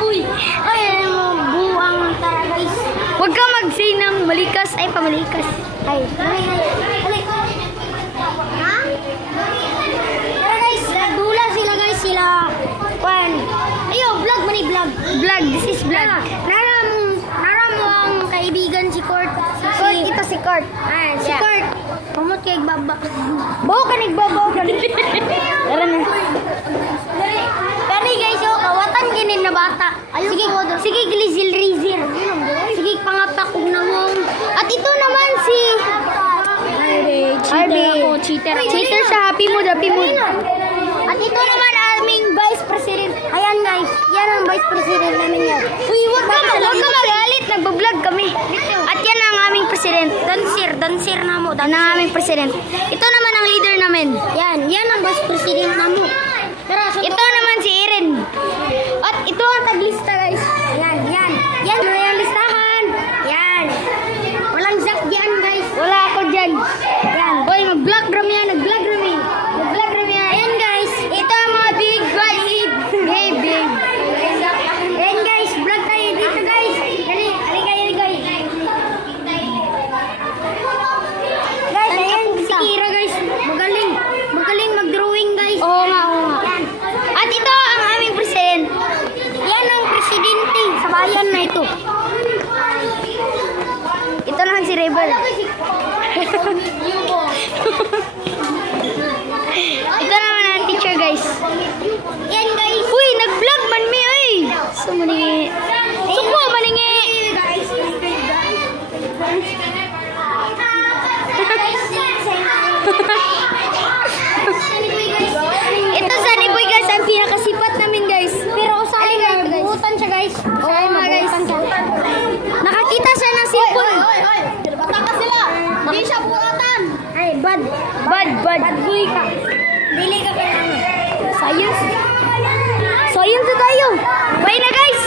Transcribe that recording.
Uy, ay, buwang tara guys. Huwag ka mag-say ng malikas. Ay, pamalikas. Ay, ha? Tara guys, nagdula sila guys, sila. Kwan. Ayo, vlog man vlog. Vlog, this is vlog. Nara mo ang kaibigan si Kurt. Kurt, ito si Kurt. Ah, si Kurt. Pamot kay baba. Bawa ka nagbabaw ka. Tara na. Kani guys, oh, kawatan ginin na bata. Sige, sige glizil rizir. Sige pangatak ug namong. At ito naman si Cheater ako. Cheater sa happy mood, happy mood. At ito naman aming Vice President. Ayan guys, yan ang Vice President namin yan. Uy, huwag ka magalit. Nagbablog kami. At yan ang aming president. Dansir na mo. Yan ang aming president. Ito naman ang leader namin. Yan ang Vice President na mo. Ito naman si Erin. At ito ang taglista guys. Yan. Yan ang listahan. Yan. Walang zak yan guys. Wala ako dyan. Yan. Uy, mag-vlog rami yan. Nag-vlog rami. Nag-vlog rami yan. Ayan guys, ito ang mga big guys. Hey, big. Ayan guys, vlog tayo dito guys. Dali, ali guys. Guys, ayan si Kira guys. Magaling mag-drawing guys. Oo nga. Yan. At ito ang aming president. Yan ang presidente sa bayan na ito. Ito naman si Rebel. Ito naman ang teacher, guys. Yan guys. Uy, nag-vlog man mi, oy. Sumuni. Suko, maningi. Ito sa Niboy, guys, ang pinakasipat namin, guys. Pero usahay guys, buutan siya guys. Oo nga, guys. Nakakita siya ng cellphone. Bata ka sila. Hindi siya buutan. Ay, bad. Bad. Bad boy ka. Dili ka kailangan. Science. Science na tayo. Bye na, guys.